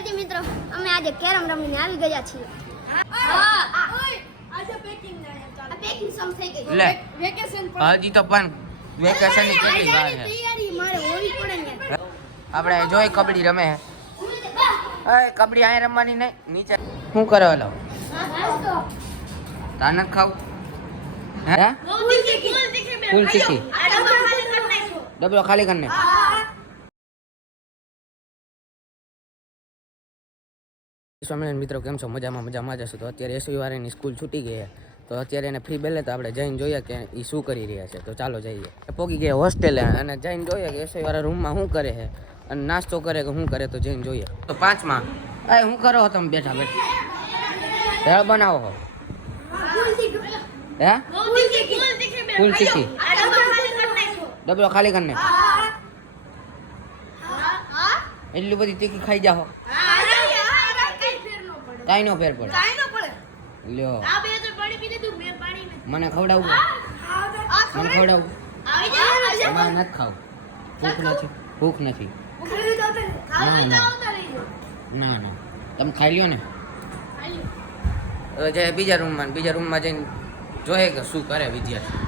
વિદ્યાર્થી મિત્રો અમે આજે કેરમ રમીને આવી ગયા છીએ. આ પેકિંગ સમ થઈ ગઈ. લે. વેકેશન હજી તો પણ વેકેશનની કેટલી વાર છે. તૈયારી મારે હોવી પડે ને. આપણે જોઈ કબડી રમે હે. એ કબડ્ડી અહીં રમવાની નહીં નીચે. શું કરે ઓલો તાર નથી ખાવું? હે? ફૂલ ડબલો ખાલી કરીને સ્વામિનારાયણ મિત્રો કેમ છો? મજામાં મજામાં જશો તો અત્યારે એસવી વાળાની સ્કૂલ છૂટી ગઈ તો અત્યારે એને ફ્રી બેલે તો આપણે જઈને જોઈએ કે એ શું કરી રહ્યા છે. તો ચાલો જઈએ. પોગી ગયા હોસ્ટેલે અને જઈને જોઈએ કે એસવી રૂમમાં શું કરે છે અને નાસ્તો કરે કે શું કરે તો જઈને જોઈએ. તો પાંચમાં એ શું કરો તમે બેઠા બેઠા? ભેળ બનાવો હે? ફૂલ તીખી. ડબલો ખાલી કરીને એટલી બધી તીખી ખાઈ જાઓ. કાંઈ નો ફેર પડે. લ્યો. મને ખવડાવવું મને ખવડાવવું મને નથી ખાવ. ભૂખ નથી. ભૂખ નથી. ના ના. તમે ખાઈ લ્યો ને. જે બીજા રૂમમાં બીજા રૂમમાં જઈને જોઈએ કે શું કરે વિદ્યાર્થી.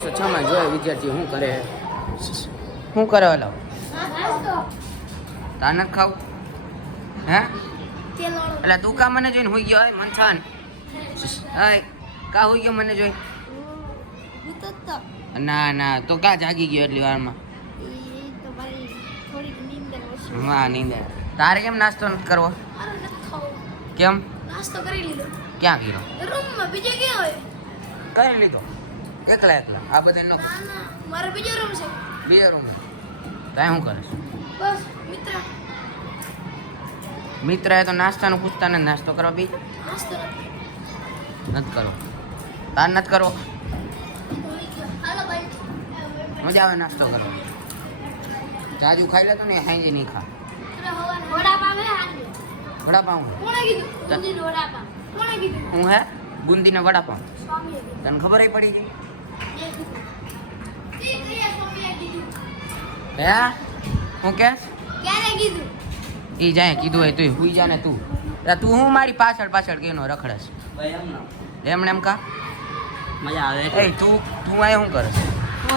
તો છામાં જોઈએ વિદ્યાર્થી શું કરે? શું કરે ઓલો? તા નથી ખાવું? હે? એટલે તું કા મને જોઈને હોઈ ગયો હોય મનથાન. હાય કા હોઈ ગયો મને જોઈ ના ના તો કા જાગી ગયો એટલી વારમાં? હા નીંદે. તારે કેમ નાસ્તો નથી કરવો? કેમ? નાસ્તો કરી લીધો. ક્યાં કર્યો? રૂમમાં બીજે ક્યાં હોય? કરી લીધો. એકલા એકલા. આ બધા ના મારો બીજો રૂમ છે. બીજો રૂમ ત્યાં શું કરે? બસ મિત્ર. મિત્ર એ તો નાસ્તાનું પૂછતા ને નાસ્તો કરો બી. નથી. કરો. તાર નથી કરો મજા આવે નાસ્તો કરવો જાજુ ખાઈ લેતો ને હાંજે નહીં ખા. વડાપાઉં હું હે બુંદીના વડાપાઉં. સ્વામીએ તને ખબર પડી ગઈ? હે? હું કે? ક્યારે કીધું? એ જાય કીધું હોય તોય હુઈ જા ને તું. તું હું મારી પાછળ પાછળ કેનો રખડસ એમને એમ કા? મજા આવે. એ તું તું આ શું કરસ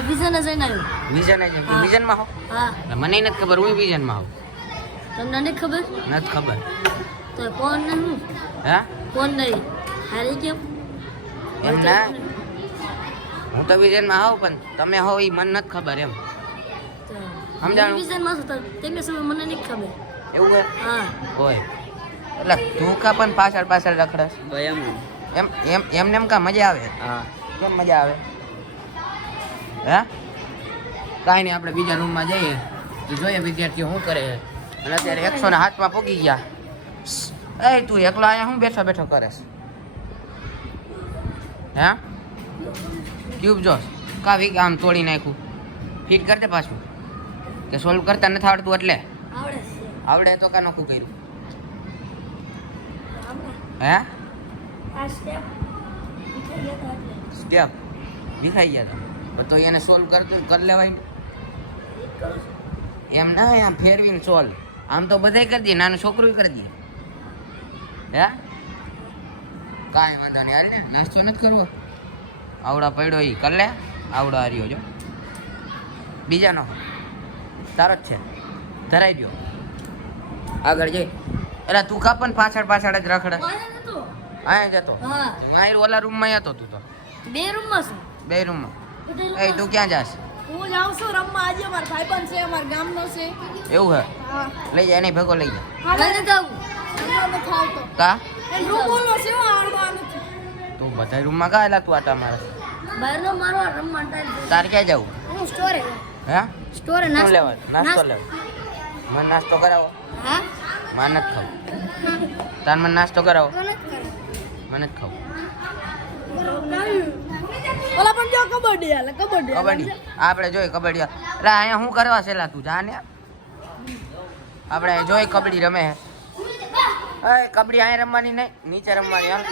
વિઝન જઈને આવ્યો વિઝન જ વિઝનમાં હો? હા. મને નથી ખબર હું વિઝનમાં હો તમને નથી ખબર? નથી ખબર. તો કોણ નહીં હા? કોણ નહીં? હારી કેમ એમ ના? હું તો વિઝનમાં હોઉં પણ તમે હો એ મને નથી ખબર એમ. સમજાણું? વિઝનમાં માં છો તમે સમય મને નથી ખબર. એવું હે. હોય એટલે તું કા પણ પાછળ પાછળ રખડસ એમ એમ. એમ એમ કા મજા આવે? હા. કેમ મજા આવે? હે? કાંઈ નહીં આપણે બીજા રૂમમાં જઈએ. તો જોઈએ વિદ્યાર્થીઓ શું કરે છે. અને અત્યારે એકસો ને હાથમાં પોગી ગયા. એ તું એકલો અહીંયા શું બેઠો બેઠો કરેશ હે? ટ્યુબ જોશ કા વીક આમ તોડી નાખ્યું? ફિટ કરતે પાછું. કે સોલ્વ કરતા નથી આવડતું એટલે? આવડે તો કા નોખું કર્યું? હે? સ્ટેપ વિખાઈ ગયા ગયા તો? તો એને સોલ્વ કરતું કરી લેવાય. એમ ના આમ ફેરવીને સોલ્વ આમ તો બધાય કરી દઈએ નાનું છોકરું કરી દઈએ હે? કાંઈ વાંધો નહીં હાલ ને નાસ્તો નથી કરવો? આવડા પડ્યો એ કર લે. આવડો હાર્યો જો. બીજાનો. તારો જ છે. ધરાઈ દો આગળ જઈ. એટલે તું કા પણ પાછળ પાછળ જ રખડે. અહીંયા જતો. હા. અહીં ઓલા રૂમમાં હતો તું તો. બે રૂમમાં છું. બે રૂમમાં. એ તું ક્યાં જાસ હું જાઉં છું રમવા. આજે મારો ભાઈબંધ છે અમારા ગામનો છે. એવું હે? હા. લઈ જા એને ભેગો લઈ જા. રમવા નથી આવતો કા? એ રૂમોનો છે તું બધા રૂમમાં કા એલા તું આટા મારે બહારનો મારો time તાર ક્યાં જાઉં હું સ્ટોરે. હે? સ્ટોરે નાસ્તો. લેવા? નાસ્તો. લેવો. મને નાસ્તો કરાવો. હા? મને નથી ખાવું. તાર મને નાસ્તો કરાવો. મને જ ખાવું. ઓલા પણ જો કબડ્ડી હાલે કબડ્ડી કબડ્ડી. આપણે જોઈ કબડ્ડી એટલે અહીંયા શું કરવા છે તું? જા ને. આપણે જોઈ કબડ્ડી રમે હે. એ કબડ્ડી અહીંયા રમવાની નહીં નીચે રમવાની રમે.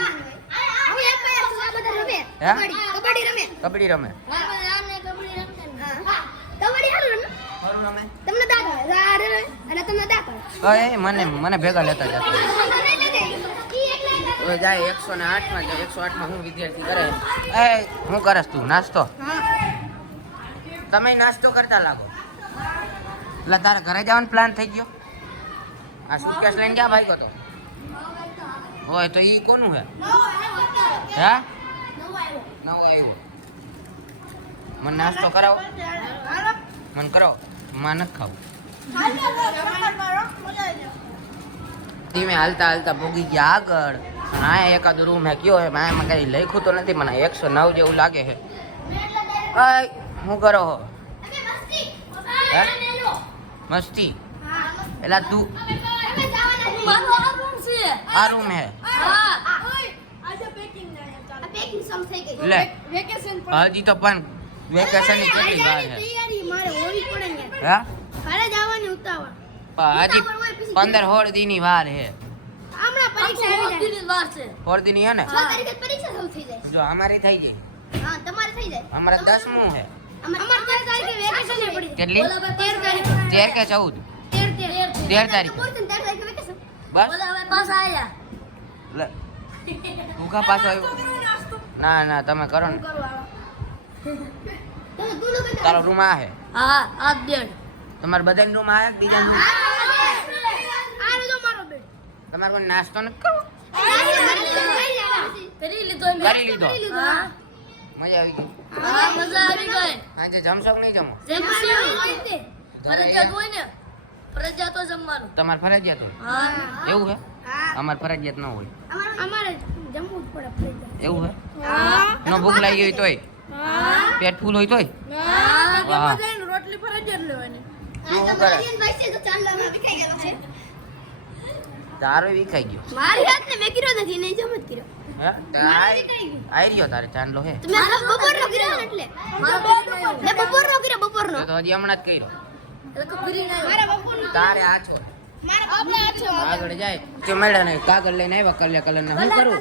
કબડ્ડી રમે. કબડ્ડી રમે. અને તમે દા કરો. અરે મને મને ભેગા લેતા જતા મને હવે જાય એકસો ને આઠમાં જાય એકસો આઠમાં હું વિદ્યાર્થી કરે? એ હું કરસ તું? નાસ્તો? તમે નાસ્તો કરતા લાગો. એટલે તારે ઘરે જવાનો પ્લાન થઈ ગયો? આ સુટકેસ લઈને ક્યાં ભાઈ તો? હોય તો ઈ કોનું હે? હે? નવો આવ્યો. મને નાસ્તો કરાવો. મને કરાવો. માં નથી ખાવું. ધીમે હાલતા હાલતા ભોગી ગયા આગળ અને આ એકાદ રૂમ હે કયો હે એમાં કઈ લખ્યું તો નથી મને એકસો નવ જેવું લાગે છે અય શું કરો હો? હે? મસ્તી? એલા તું. મારો આ room છે આ રૂમ હે. હા આ પેકિંગ સમ થઈ ગઈ લે. વેકેશન હજી તો પણ વેકેશનની કેટલી વાર છે તૈયારી મારે હોવી પડે ને હે? ઘરે ઉતાવળ હજી પંદર સોળ દી ની વાર છે. હમણાં પરીક્ષા આવી જાય. દિન વાર છે. સોળ દી ની હે ને? છ તારીખે પરીક્ષા શરૂ થઈ જાય. જો અમારી થઈ જાય. હા તમારે થઈ જાય. અમારે દસમું છે અમારે તેર તારીખે વેકેશન પડી. કેટલી? તેર તારીખે. તેર કે ચૌદ? તેર તેર. તેર તારીખે તેર તારીખે. વેકેશન બસ? હવે પાછા આયા. લે. તું કા આવ્યો. ના ના તમે કરો ને. તારો રૂમ આ હે. હા આ બેડ તમારે બધાનો રૂમ આવે બીજા રૂમ? તમારે કોઈ નાસ્તો નથી કરવો? મજા આવી ગઈ. જમશો નહીં જમો ફરજિયાત હોય ને તમારે ફરજિયાત હોય. એવું હે? અમારે ફરજિયાત ન હોય. અમારે જમવું જ પડે ભૂખ લાગી હોય તોય? પેટ ફૂલ હોય તોય? રોટલી ફરજિયાત લેવાની તું કરે તારો વિખાઈ ગયો. મારી હાથને મેં કર્યો નથી નહીં જમત કર્યો. આઈ આઈ રહ્યો તારે ચાંદલો હે. તમે આ બપોરનો કર્યો એટલે. મેં બપોરનો કર્યો. બપોરનો તો હજી હમણાં જ કર્યો. એટલે કે ફરી ના મારા બપોરનો તારે આ છો. આગળ. જાય. કે મેળા ને કાગળ લઈને આવ્યા કલ્યા કલર ના શું કરું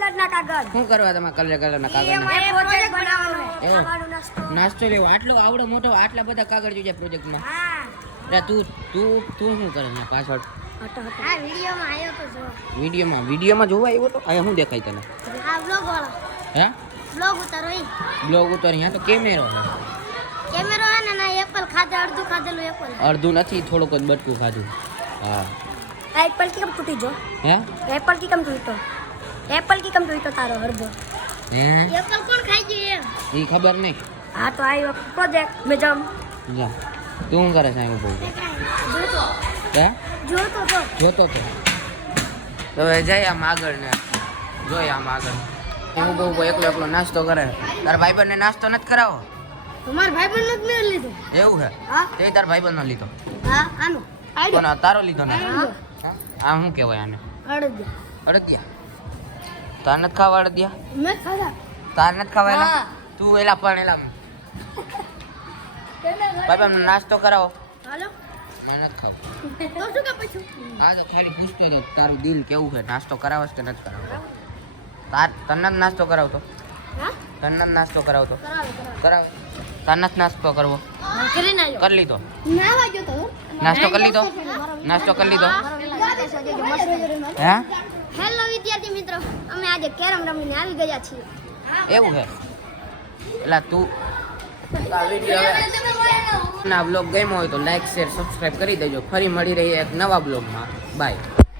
શું કરવા તમારે કલ્યા કલર ના કાગળ ના પ્રોજેક્ટ નાસ્તો. લેવો. આટલો આવડો મોટો આટલા બધા કાગળ જોઈએ પ્રોજેક્ટમાં હા. રે તું તું તું શું કરે છે પાછળ? વિડીયોમાં વિડીયોમાં? જોવા આવ્યો તો? અહીંયા શું દેખાય તને? હે બ્લોગ ઉતારો બ્લોગ ઉતારો અહીંયા તો કેમેરો છે. કેમેરો હે ને ના એપલ ખાધે અડધું ખાધેલું એપલ અડધું નથી થોડુંક જ બટકું ખાધું. હા. એપલ કી કમ તૂટી જો હે? એપલ કી કમ તૂટતો એપલ કી કમ તૂટતો તારો હરબો? હે? એપલ કોણ ખાઈ ગયું એ ખબર નહીં. હા તો આઈ વખત કો દેખ મે જમ. જા. તું શું કરે છે અહીં બહુ જોતો. તો. જોતો તો. તો હવે જઈ આમ આગળ ને. જોઈ આમ આગળ. હું બહુ એકલો એકલો નાસ્તો કરે. તારા ભાઈબંધને નાસ્તો નથી કરાવો? તમારા ભાઈબંધનો જ મેળ લીધો. એવું હે? તે તારા ભાઈબંધનો લીધો. હા આનો. કોનો? તારો લીધો ને? આ શું કહેવાય આને? અડદિયા. અડદિયા. તાર નથી ખાવા અડદિયા? મેં ખાધા. તાર નથી ખાવા તું એલા પણ એલા. ભાઈબંધ નાસ્તો કરાવો. હાલો. મને નથી તો શું કે પછી હા તો ખાલી પૂછતો તો તારું દિલ કેવું છે? નાસ્તો કરાવસ કે નથી કરાવતો? તાર તને જ નાસ્તો કરાવતો. હા? તને જ નાસ્તો કરાવતો. કરાવ તને જ નાસ્તો કરવો. કરી ના કરી લીધો. ના વાગ્યો તો. નાસ્તો કરી લીધો? નાસ્તો કરી લીધો? હે? હેલો વિદ્યાર્થી મિત્રો. અમે આજે કેરમ રમીને આવી ગયા છીએ. એવું છે? એટલે તું આ બ્લોગ ગમ્યો હોય તો લાઈક શેર સબસ્ક્રાઈબ કરી દેજો. ફરી મળી રહી એક નવા બ્લોગમાં બાય